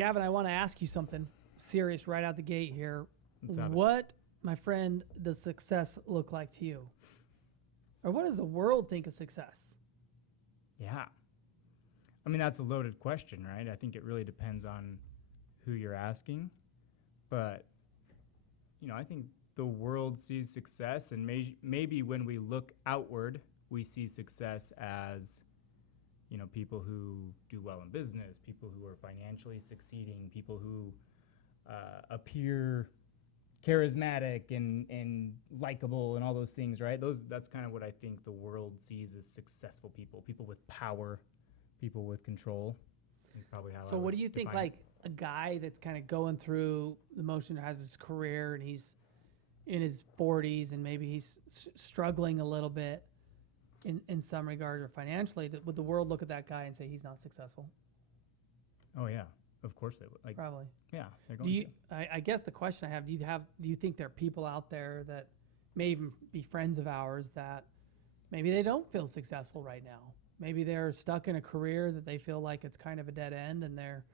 Gavin, I want to ask you something serious right out the gate here. Let's have it. What, my friend, does success look like to you? Or what does the world think of success? Yeah. I mean, that's a loaded question, right? I think it really depends on who you're asking. But, I think the world sees success, and maybe when we look outward, we see success as, people who do well in business, people who are financially succeeding, people who appear charismatic and likable and all those things, right? That's kind of what I think the world sees as successful people with power, people with control. Probably how. So what do you think, like a guy that's kind of going through the motion, has his career, and he's in his 40s, and maybe he's struggling a little bit in some regard or financially, would the world look at that guy and say he's not successful? Oh yeah, of course they would. Probably. Yeah, they're going to. I guess the question I have, do you think there are people out there that may even be friends of ours that maybe they don't feel successful right now? Maybe they're stuck in a career that they feel like it's kind of a dead end, and they're,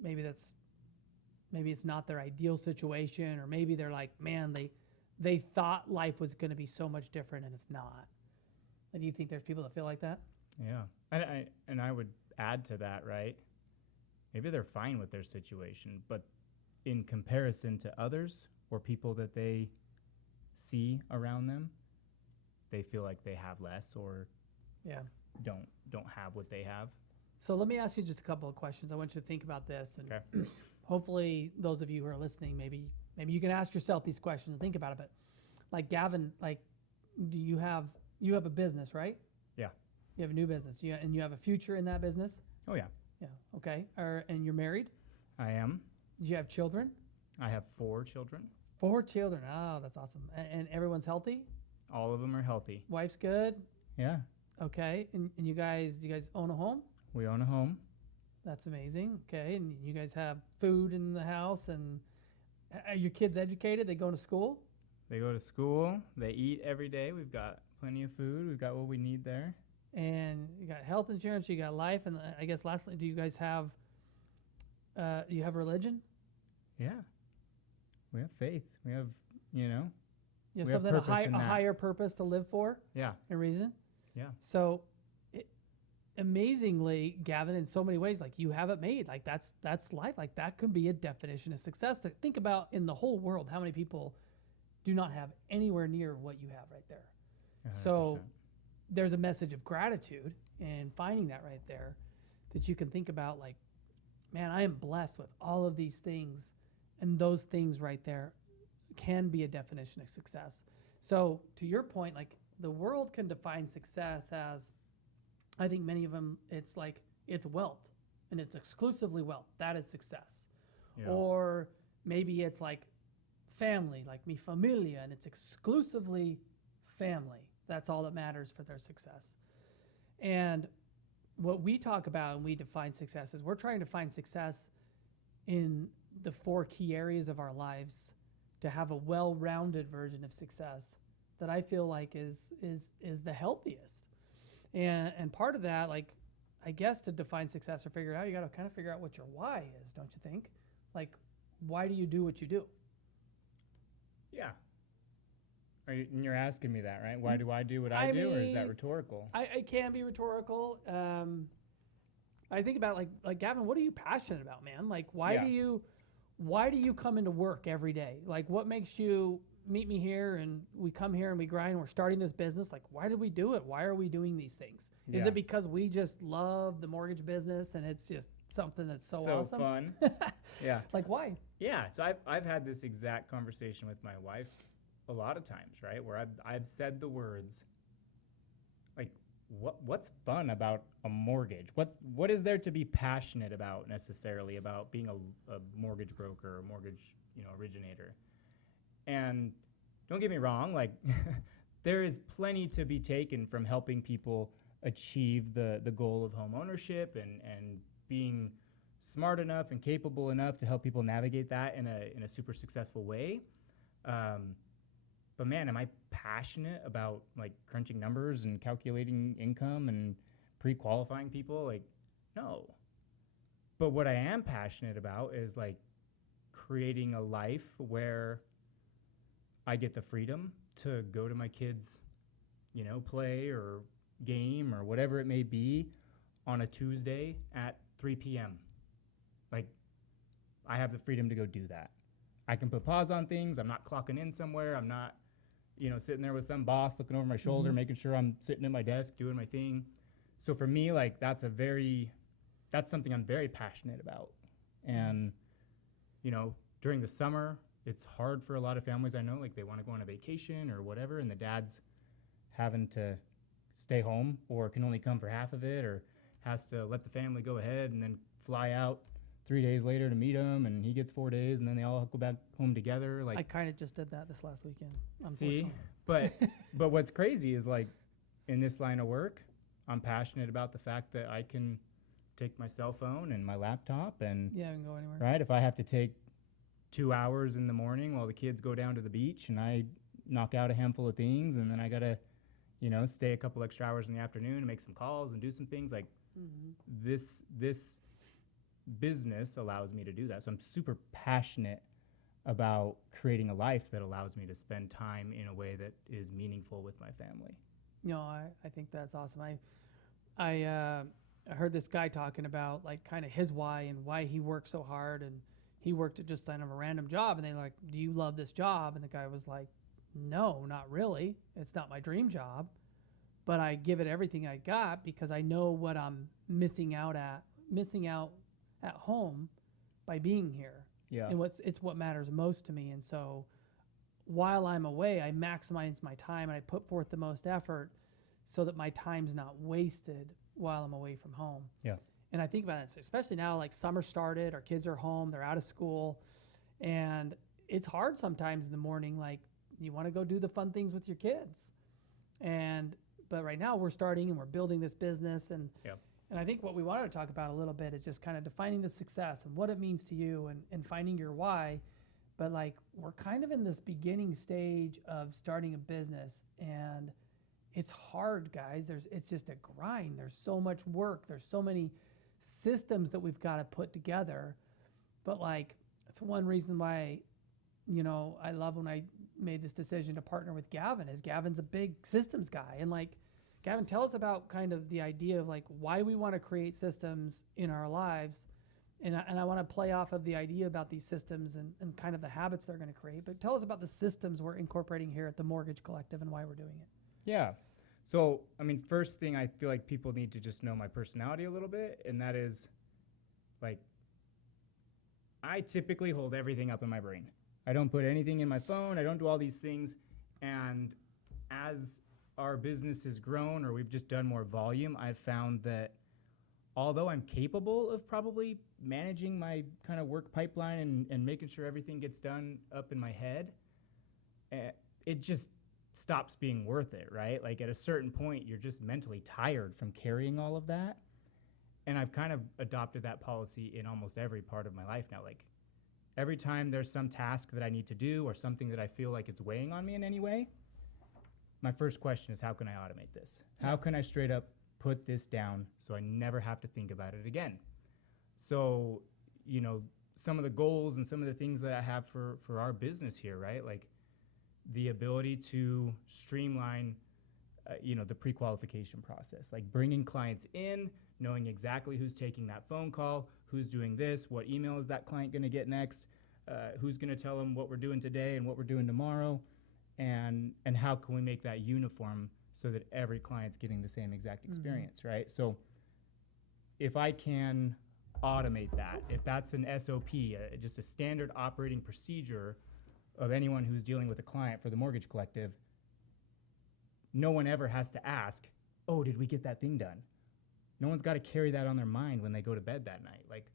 maybe it's not their ideal situation, or maybe they're like, man, they thought life was going to be so much different and it's not. And do you think there's people that feel like that? Yeah, and I would add to that, right? Maybe they're fine with their situation, but in comparison to others or people that they see around them, they feel like they have less or don't have what they have. So let me ask you just a couple of questions. I want you to think about this, and Okay. hopefully those of you who are listening, maybe you can ask yourself these questions and think about it. But like Gavin, like, do you have a business, right? Yeah. You have a new business, and you have a future in that business? Oh yeah. Yeah. Okay. And you're married? I am. Do you have children? I have 4 children. 4 children. Oh, that's awesome. And everyone's healthy? All of them are healthy. Wife's good? Yeah. Okay. And do you guys own a home? We own a home. That's amazing. Okay. And you guys have food in the house, and are your kids educated? They go to school? They go to school. They eat every day. We've got plenty of food. We've got what we need there. And you got health insurance, you got life, and I guess lastly, do you guys have you have religion? Yeah. We have faith. We have, You have we have something, purpose in a that. higher purpose to live for? Yeah. A reason? Yeah. So amazingly, Gavin, in so many ways, like, you have it made. Like, that's life. Like, that could be a definition of success. To think about in the whole world, how many people do not have anywhere near what you have right there. 100%. So there's a message of gratitude and finding that right there, that you can think about, like, man, I am blessed with all of these things, and those things right there can be a definition of success. So to your point, like, the world can define success as, I think many of them, it's like, it's wealth, and it's exclusively wealth. That is success. Yeah. Or maybe it's like family, like mi familia, and it's exclusively family. That's all that matters for their success. And what we talk about and we define success is we're trying to find success in the 4 key areas of our lives to have a well-rounded version of success that I feel like is the healthiest. And part of that, like, I guess to define success or figure it out, you got to kind of figure out what your why is, don't you think? Like, why do you do what you do? Yeah. And you're asking me that, right? Why do I do what I do, or is that rhetorical? I can be rhetorical. I think about, like Gavin, what are you passionate about, man? Like, why do you come into work every day? Like, what makes you meet me here, and we come here and we grind, and we're starting this business? Like, why did we do it? Why are we doing these things? Is it because we just love the mortgage business and it's just something that's so awesome? Fun. Yeah. Like, why? Yeah. So I've had this exact conversation with my wife a lot of times, right? Where I've said the words, like, what's fun about a mortgage? What is there to be passionate about necessarily about being a mortgage broker or mortgage originator? And don't get me wrong, like, there is plenty to be taken from helping people achieve the goal of home ownership and being smart enough and capable enough to help people navigate that in a super successful way. But man, am I passionate about, like, crunching numbers and calculating income and pre-qualifying people? Like, no. But what I am passionate about is like creating a life where I get the freedom to go to my kids, play or game or whatever it may be on a Tuesday at 3 p.m. Like, I have the freedom to go do that. I can put pause on things. I'm not clocking in somewhere. I'm not, sitting there with some boss looking over my shoulder, making sure I'm sitting at my desk doing my thing. So for me, like, that's something I'm very passionate about. And, during the summer, it's hard for a lot of families I know, like they want to go on a vacation or whatever, and the dad's having to stay home or can only come for half of it or has to let the family go ahead and then fly out 3 days later to meet him, and he gets 4 days, and then they all go back home together. Like, I kind of just did that this last weekend, see, unfortunately. but what's crazy is, like, in this line of work, I'm passionate about the fact that I can take my cell phone and my laptop and Yeah, we can go anywhere. right, if I have to take 2 hours in the morning while the kids go down to the beach and I knock out a handful of things, and then I gotta, stay a couple extra hours in the afternoon and make some calls and do some things, like, this business allows me to do that. So I'm super passionate about creating a life that allows me to spend time in a way that is meaningful with my family. I think that's awesome. I heard this guy talking about like kind of his why and why he worked so hard, and he worked at just kind of a random job, and they're like, do you love this job? And the guy was like, no, not really. It's not my dream job, but I give it everything I got because I know what I'm missing out at home by being here. Yeah. And it's what matters most to me. And so while I'm away, I maximize my time and I put forth the most effort so that my time's not wasted while I'm away from home. Yeah. And I think about it, especially now, like summer started, our kids are home, they're out of school, and it's hard sometimes in the morning. Like, you want to go do the fun things with your kids. But right now we're starting and we're building this business. And I think what we wanted to talk about a little bit is just kind of defining the success and what it means to you and finding your why. But like, we're kind of in this beginning stage of starting a business, and it's hard, guys. It's just a grind. There's so much work. There's so many systems that we've got to put together. But like, it's one reason why, I love when I made this decision to partner with Gavin, is Gavin's a big systems guy. And like, Gavin, tell us about kind of the idea of like why we want to create systems in our lives. And I want to play off of the idea about these systems and kind of the habits they're going to create. But tell us about the systems we're incorporating here at the Mortgage Collective and why we're doing it. Yeah. So, I mean, first thing, I feel like people need to just know my personality a little bit. And that is, like, I typically hold everything up in my brain. I don't put anything in my phone. I don't do all these things. And as our business has grown, or we've just done more volume, I've found that although I'm capable of probably managing my kind of work pipeline and making sure everything gets done up in my head, it just stops being worth it, right? Like, at a certain point, you're just mentally tired from carrying all of that. And I've kind of adopted that policy in almost every part of my life now. Like, every time there's some task that I need to do or something that I feel like it's weighing on me in any way, my first question is, how can I automate this? How can I straight up put this down so I never have to think about it again? So, some of the goals and some of the things that I have for our business here, right? Like, the ability to streamline, the pre-qualification process, like bringing clients in, knowing exactly who's taking that phone call, who's doing this, what email is that client going to get next, who's going to tell them what we're doing today and what we're doing tomorrow, and how can we make that uniform so that every client's getting the same exact experience, right? So if I can automate that, if that's an SOP, just a standard operating procedure of anyone who's dealing with a client for the Mortgage Collective, no one ever has to ask, oh, did we get that thing done? No one's got to carry that on their mind when they go to bed that night. Like,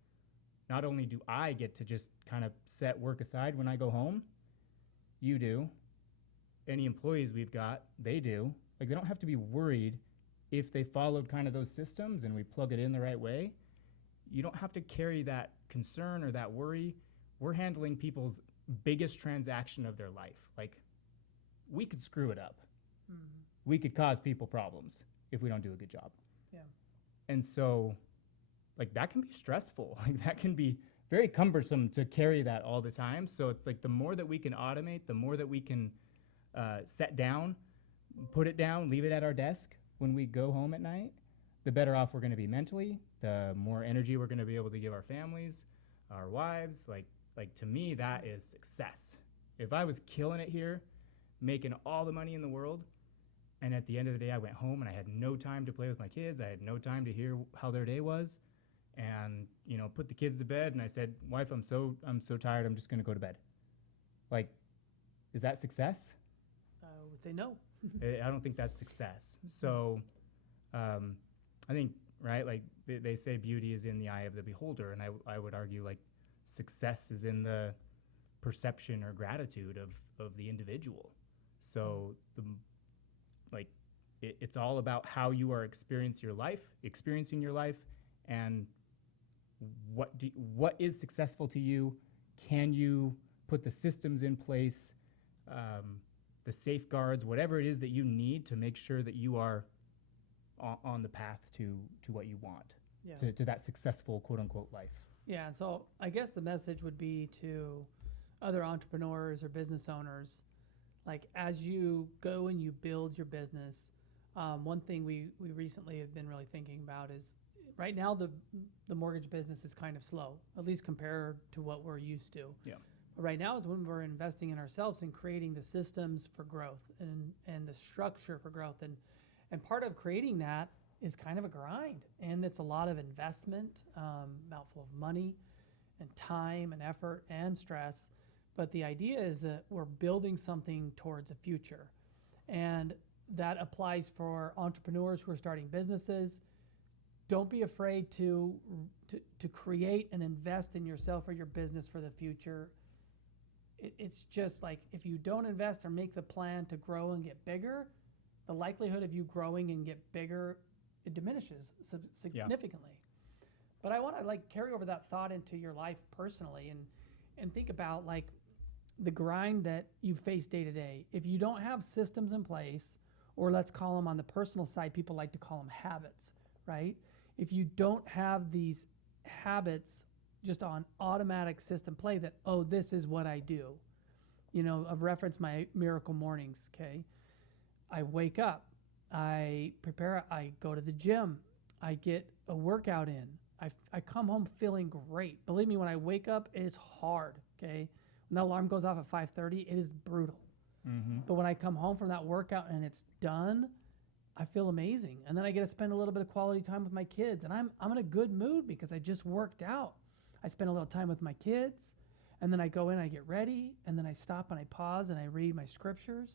not only do I get to just kind of set work aside when I go home, you do. Any employees we've got, they do. Like, they don't have to be worried if they followed kind of those systems and we plug it in the right way. You don't have to carry that concern or that worry. We're handling people's biggest transaction of their life. Like, we could screw it up. We could cause people problems if we don't do a good job. Yeah. And so like that can be stressful. Like that can be very cumbersome to carry that all the time. So it's like the more that we can automate, the more that we can set down, put it down, leave it at our desk when we go home at night, the better off we're going to be mentally, the more energy we're going to be able to give our families, our wives. Like to me, that is success. If I was killing it here, making all the money in the world, and at the end of the day, I went home and I had no time to play with my kids. I had no time to hear how their day was, and put the kids to bed. And I said, "Wife, I'm so tired. I'm just going to go to bed." Like, is that success? I would say no. I don't think that's success. So, I think right, like they say, beauty is in the eye of the beholder, and I would argue like success is in the perception or gratitude of the individual. So it's all about how you are experiencing your life, and what is successful to you. Can you put the systems in place, the safeguards, whatever it is that you need to make sure that you are on the path to what you want, Yeah. to that successful quote unquote life. Yeah, so I guess the message would be to other entrepreneurs or business owners, like as you go and you build your business, one thing we recently have been really thinking about is right now the mortgage business is kind of slow, at least compared to what we're used to. Yeah. But right now is when we're investing in ourselves and creating the systems for growth and the structure for growth. And part of creating that is kind of a grind, and it's a lot of investment, mouthful of money and time and effort and stress. But the idea is that we're building something towards a future. And that applies for entrepreneurs who are starting businesses. Don't be afraid to create and invest in yourself or your business for the future. It's just like if you don't invest or make the plan to grow and get bigger, the likelihood of you growing and get bigger, it diminishes significantly. Yeah. But I want to like carry over that thought into your life personally and think about like the grind that you face day to day. If you don't have systems in place, or let's call them on the personal side, people like to call them habits, right? If you don't have these habits just on automatic system play that, oh, this is what I do. I've referenced my miracle mornings, okay? I wake up, I prepare, I go to the gym, I get a workout in, I come home feeling great. Believe me, when I wake up, it is hard, okay? When the alarm goes off at 5:30, it is brutal. Mm-hmm. But when I come home from that workout and it's done, I feel amazing. And then I get to spend a little bit of quality time with my kids, and I'm in a good mood because I just worked out. I spend a little time with my kids, and then I go in, I get ready, and then I stop and I pause and I read my scriptures,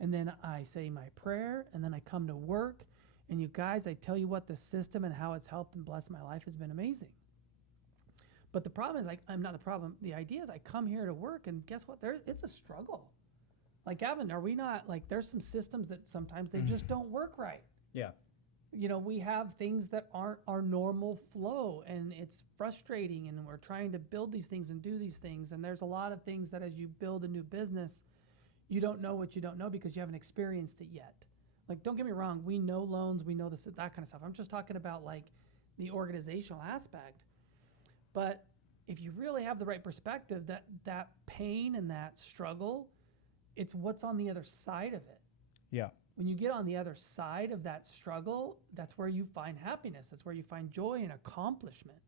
and then I say my prayer, and then I come to work. And you guys, I tell you what, the system and how it's helped and blessed my life has been amazing. But the problem is, I'm not the problem. The idea is I come here to work, and guess what? It's a struggle. Like, Gavin, are we not, like, there's some systems that sometimes they just don't work right. Yeah. We have things that aren't our normal flow, and it's frustrating, and we're trying to build these things and do these things. And there's a lot of things that as you build a new business, you don't know what you don't know because you haven't experienced it yet. Like, don't get me wrong, we know loans, we know this, that kind of stuff. I'm just talking about like the organizational aspect. But if you really have the right perspective, that pain and that struggle, it's what's on the other side of it. Yeah. When you get on the other side of that struggle, that's where you find happiness. That's where you find joy and accomplishment.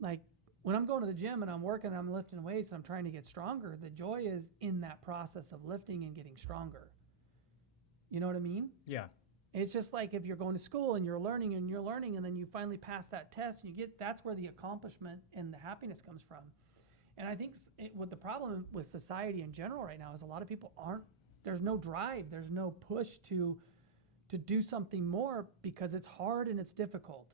Like when I'm going to the gym and I'm working, I'm lifting weights and I'm trying to get stronger, the joy is in that process of lifting and getting stronger. You know what I mean? Yeah. It's just like if you're going to school and you're learning and then you finally pass that test and that's where the accomplishment and the happiness comes from. And I think what the problem with society in general right now is a lot of people there's no drive, there's no push to do something more because it's hard and it's difficult.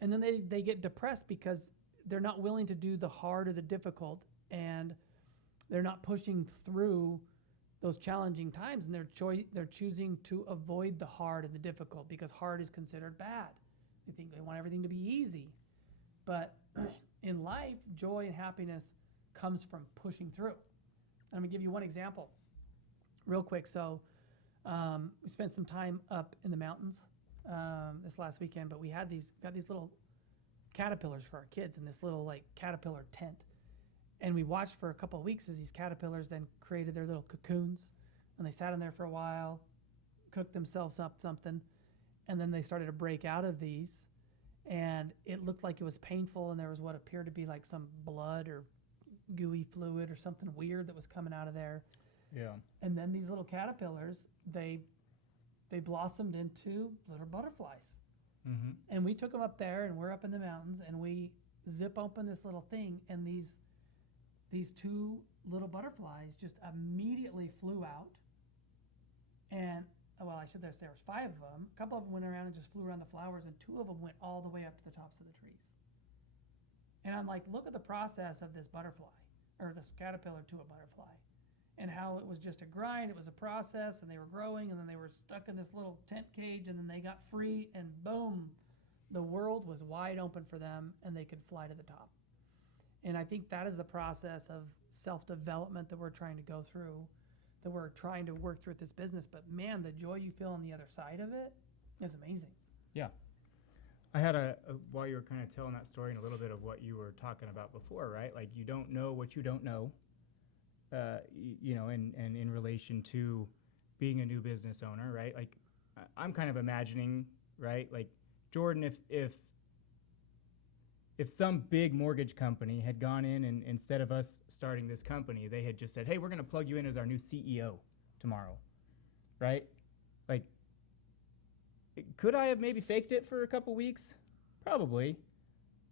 And then they get depressed because they're not willing to do the hard or the difficult, and they're not pushing through those challenging times, and they're choosing to avoid the hard and the difficult because hard is considered bad. They think they want everything to be easy. But in life, joy and happiness comes from pushing through. I'm gonna give you one example real quick. So we spent some time up in the mountains this last weekend, but we got these little caterpillars for our kids in this little like caterpillar tent. And we watched for a couple of weeks as these caterpillars then created their little cocoons, and they sat in there for a while, cooked themselves up something, and then they started to break out of these, and it looked like it was painful, and there was what appeared to be like some blood or gooey fluid or something weird that was coming out of there. Yeah. And then these little caterpillars, they blossomed into little butterflies. Mm-hmm. And we took them up there, and we're up in the mountains, and we zip open this little thing, and these two little butterflies just immediately flew out. And well, I should say there was 5 of them. A couple of them went around and just flew around the flowers, and 2 of them went all the way up to the tops of the trees. And I'm like, look at the process of this butterfly, or this caterpillar to a butterfly, and how it was just a grind. It was a process, and they were growing, and then they were stuck in this little tent cage, and then they got free, and boom, the world was wide open for them, and they could fly to the top. And I think that is the process of self-development that we're trying to go through, that we're trying to work through with this business. But man, the joy you feel on the other side of it is amazing. Yeah. I had while you were kind of telling that story and a little bit of what you were talking about before, right? Like you don't know what you don't know, you know, and in relation to being a new business owner, right? Like I'm kind of imagining, right? Like Jordan, if some big mortgage company had gone in and instead of us starting this company, they had just said, hey, we're going to plug you in as our new CEO tomorrow, right? Like, could I have maybe faked it for a couple weeks? Probably.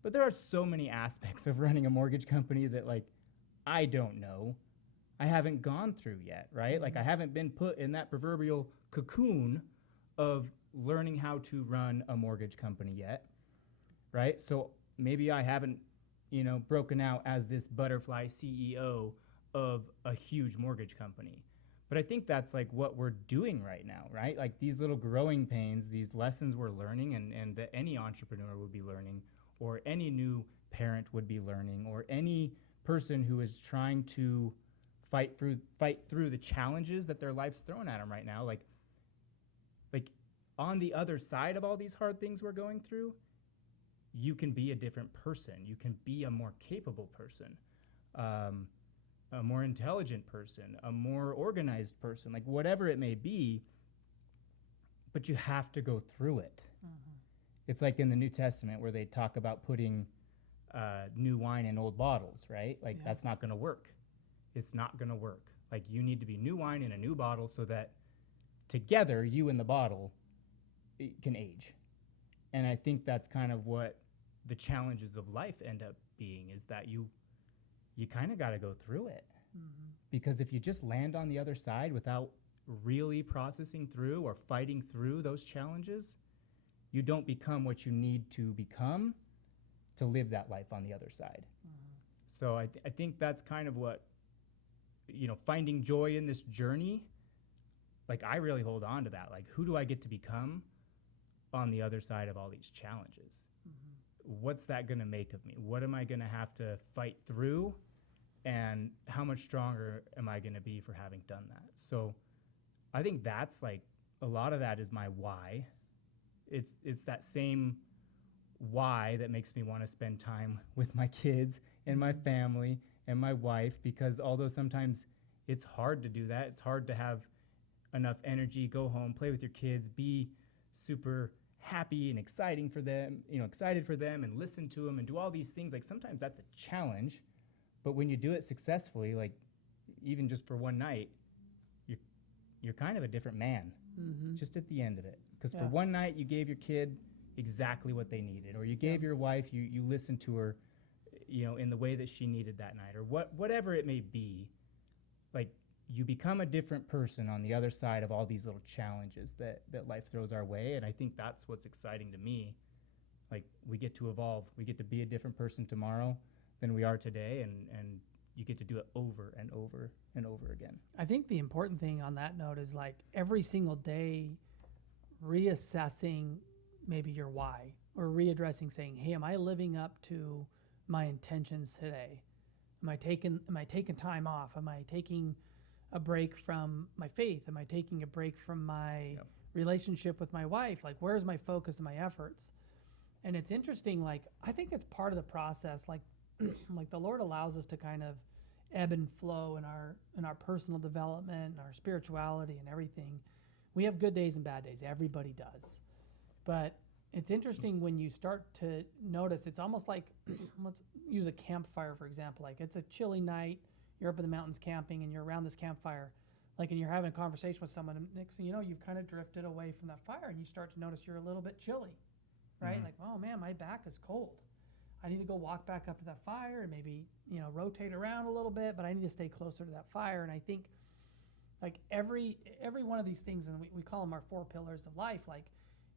But there are so many aspects of running a mortgage company that, like, I don't know. I haven't gone through yet, right? Like, I haven't been put in that proverbial cocoon of learning how to run a mortgage company yet, right? So maybe I haven't, you know, broken out as this butterfly CEO of a huge mortgage company. But I think that's like what we're doing right now, right? Like these little growing pains, these lessons we're learning and that any entrepreneur would be learning, or any new parent would be learning, or any person who is trying to fight through the challenges that their life's throwing at them right now. Like on the other side of all these hard things we're going through, you can be a different person. You can be a more capable person, a more intelligent person, a more organized person, like whatever it may be, but you have to go through it. Mm-hmm. It's like in the New Testament where they talk about putting new wine in old bottles, right? Like that's not going to work. It's not going to work. Like you need to be new wine in a new bottle so that together, you and the bottle can age. And I think that's kind of what the challenges of life end up being, is that you kind of got to go through it. Mm-hmm. Because if you just land on the other side without really processing through or fighting through those challenges, you don't become what you need to become to live that life on the other side. Mm-hmm. So I think that's kind of what, you know, finding joy in this journey, like I really hold on to that. Like, who do I get to become on the other side of all these challenges? Mm-hmm. What's that going to make of me? What am I going to have to fight through? And how much stronger am I going to be for having done that? So I think that's like, a lot of that is my why. It's that same why that makes me want to spend time with my kids and my family and my wife, because although sometimes it's hard to do that, it's hard to have enough energy, go home, play with your kids, be super happy and excited for them and listen to them and do all these things. Like sometimes that's a challenge, but when you do it successfully, like even just for one night, you're kind of a different man, Mm-hmm. just at the end of it. Because for one night you gave your kid exactly what they needed, or you gave your wife, you listened to her, you know, in the way that she needed that night, or whatever it may be. Like, you become a different person on the other side of all these little challenges that life throws our way. And I think that's what's exciting to me. Like, we get to evolve. We get to be a different person tomorrow than we are today, and you get to do it over and over and over again. I think the important thing on that note is like every single day reassessing maybe your why, or readdressing saying, hey, am I living up to my intentions today? Am I taking time off? Am I taking a break from my faith? Am I taking a break from my relationship with my wife? Like, where's my focus and my efforts? And it's interesting, like, I think it's part of the process, like, like the Lord allows us to kind of ebb and flow in our personal development and our spirituality and everything. We have good days and bad days. Everybody does. But it's interesting when you start to notice, it's almost like, let's use a campfire, for example. Like, it's a chilly night, you're up in the mountains camping, and you're around this campfire, like, and you're having a conversation with someone, and next thing you know, you've kind of drifted away from that fire, and you start to notice you're a little bit chilly, right? Like, oh man, my back is cold. I need to go walk back up to that fire and maybe, rotate around a little bit, but I need to stay closer to that fire. And I think, like, every one of these things, and we call them our 4 pillars of life, like,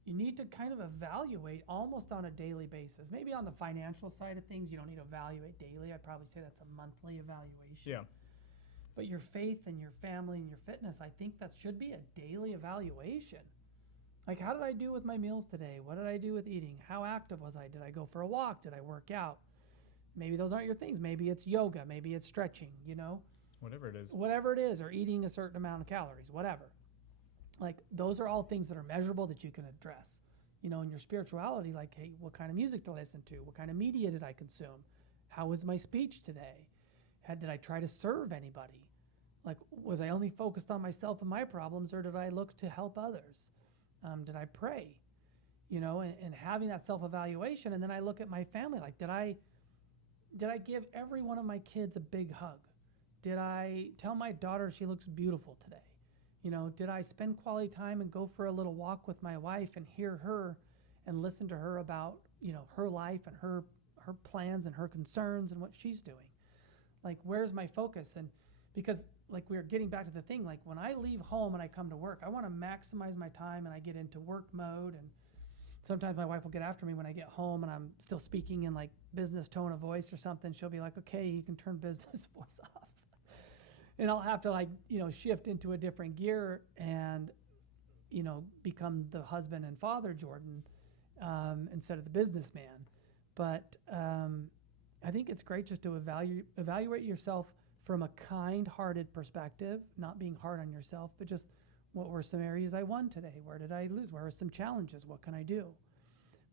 you need to kind of evaluate almost on a daily basis. Maybe on the financial side of things, you don't need to evaluate daily. I'd probably say that's a monthly evaluation. Yeah. But your faith and your family and your fitness, I think that should be a daily evaluation. Like, how did I do with my meals today? What did I do with eating? How active was I? Did I go for a walk? Did I work out? Maybe those aren't your things. Maybe it's yoga. Maybe it's stretching, Whatever it is. Whatever it is, or eating a certain amount of calories, whatever. Like, those are all things that are measurable that you can address. In your spirituality, like, hey, what kind of music did I listen to? What kind of media did I consume? How was my speech today? Did I try to serve anybody? Like, was I only focused on myself and my problems, or did I look to help others? Did I pray? And having that self-evaluation, and then I look at my family, like, did I give every one of my kids a big hug? Did I tell my daughter she looks beautiful today? Did I spend quality time and go for a little walk with my wife and hear her and listen to her about, her life and her plans and her concerns and what she's doing? Like, where's my focus? And because, like, we're getting back to the thing, like, when I leave home and I come to work, I want to maximize my time, and I get into work mode. And sometimes my wife will get after me when I get home and I'm still speaking in, like, business tone of voice or something. She'll be like, okay, you can turn business voice off. And I'll have to, like, shift into a different gear and, become the husband and father Jordan instead of the businessman. But I think it's great just to evaluate yourself from a kind-hearted perspective, not being hard on yourself, but just, what were some areas I won today? Where did I lose? Where are some challenges? What can I do?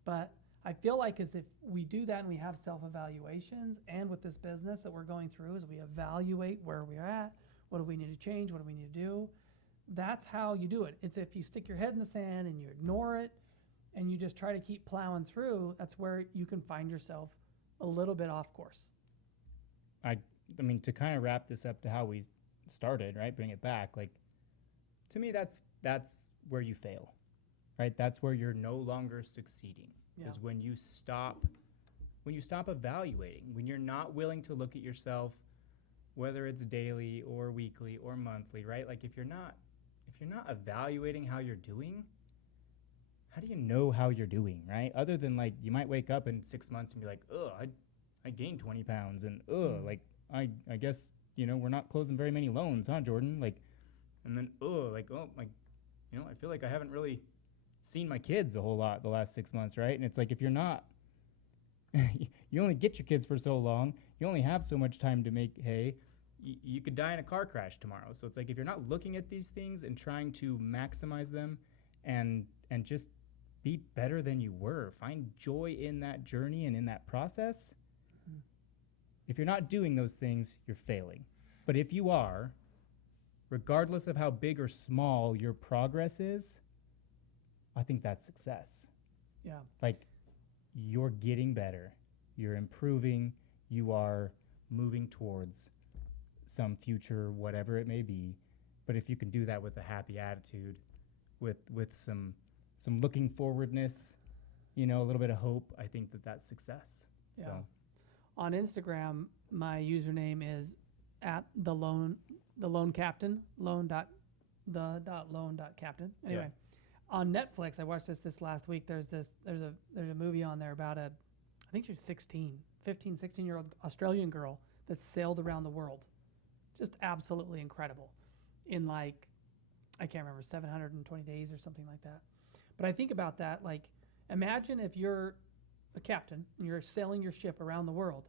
But I feel like as if we do that and we have self-evaluations, and with this business that we're going through, as we evaluate where we're at, what do we need to change, what do we need to do, that's how you do it. It's if you stick your head in the sand and you ignore it and you just try to keep plowing through, that's where you can find yourself a little bit off course. I mean, to kind of wrap this up to how we started, right? Bring it back. Like, to me, that's where you fail, right? That's where you're no longer succeeding. Yeah. Is when you stop evaluating, when you're not willing to look at yourself, whether it's daily or weekly or monthly, right? Like, if you're not evaluating how you're doing, how do you know how you're doing, right? Other than, like, you might wake up in 6 months and be like, I gained 20 pounds, and like, I guess, we're not closing very many loans, huh, Jordan? Like, and then, I feel like I haven't really seen my kids a whole lot the last 6 months, right? And it's like, if you're not, you only get your kids for so long, you only have so much time to make hay, you could die in a car crash tomorrow. So it's like, if you're not looking at these things and trying to maximize them and just be better than you were, find joy in that journey and in that process, if you're not doing those things, you're failing. But if you are, regardless of how big or small your progress is, I think that's success. Yeah. Like, you're getting better, you're improving, you are moving towards some future, whatever it may be. But if you can do that with a happy attitude, with some looking forwardness, a little bit of hope, I think that's success. Yeah. So. On Instagram, my username is at the lone captain, lone.captain. Anyway, Yeah. On Netflix, I watched this last week. There's a movie on there about I think she was 16-year-old Australian girl that sailed around the world. Just absolutely incredible. In, like, I can't remember, 720 days or something like that. But I think about that, like, imagine if you're a captain and you're sailing your ship around the world,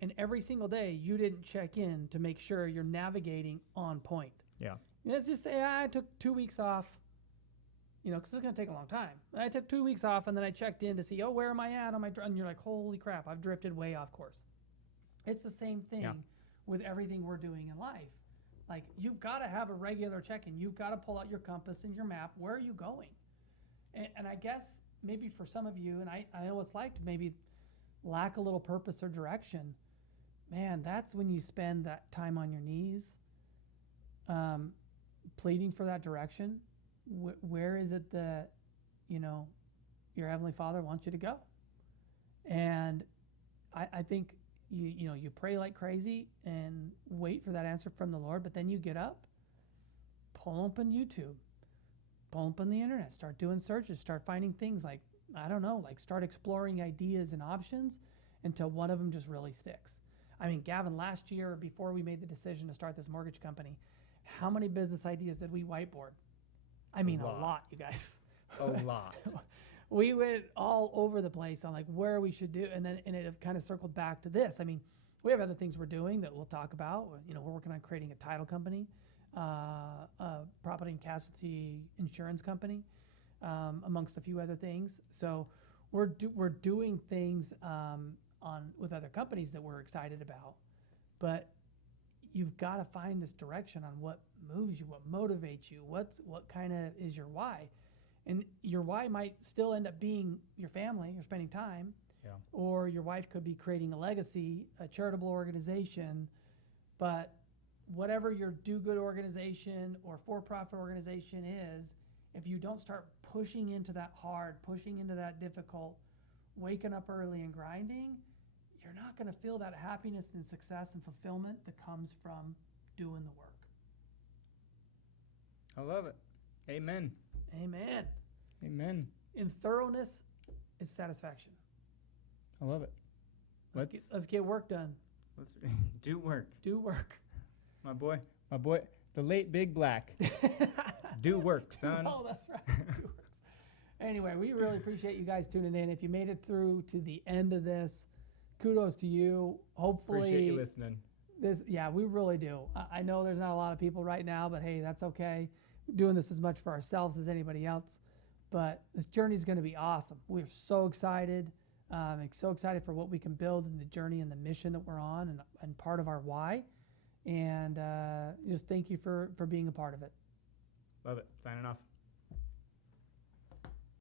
and every single day you didn't check in to make sure you're navigating on point. Yeah. Let's just say I took 2 weeks off. you know, because it's going to take a long time. And I took 2 weeks off, and then I checked in to see, oh, where am I at on my, and you're like, holy crap, I've drifted way off course. It's the same thing with everything we're doing in life. Like, you've got to have a regular check-in. You've got to pull out your compass and your map. Where are you going? And I guess maybe for some of you, and I know what it's like to maybe lack a little purpose or direction, man, that's when you spend that time on your knees, pleading for that direction. Where is it that, you know, your Heavenly Father wants you to go? And I think you pray like crazy and wait for that answer from the Lord, but then you get up, pull open YouTube, pull open the internet, start doing searches, start finding things like, I don't know, like start exploring ideas and options until one of them just really sticks. I mean, Gavin, last year, before we made the decision to start this mortgage company, how many business ideas did we whiteboard? I mean, a lot, you guys. A lot. We went all over the place on like where we should do, and it kind of circled back to this. I mean, we have other things we're doing that we'll talk about. You know, we're working on creating a title company, a property and casualty insurance company, amongst a few other things. So we're doing things with other companies that we're excited about, but you've got to find this direction on what moves you, what motivates you, what kind of is your why. And your why might still end up being your family, you're spending time, or your wife could be creating a legacy, a charitable organization. But whatever your do-good organization or for-profit organization is, if you don't start pushing into that hard, pushing into that difficult, waking up early and grinding, you're not going to feel that happiness and success and fulfillment that comes from doing the work. I love it. Amen. Amen. Amen. In thoroughness is satisfaction. I love it. Let's get work done. Let's do work. Do work. My boy, the late Big Black. Do work, son. Oh, that's right. Do work. Anyway, we really appreciate you guys tuning in. If you made it through to the end of this, kudos to you. Hopefully, appreciate you listening. We really do. I know there's not a lot of people right now, but hey, that's okay. We're doing this as much for ourselves as anybody else, but this journey is going to be awesome. We're so excited. So excited for what we can build in the journey and the mission that we're on, and part of our why. And just thank you for being a part of it. Love it. Signing off.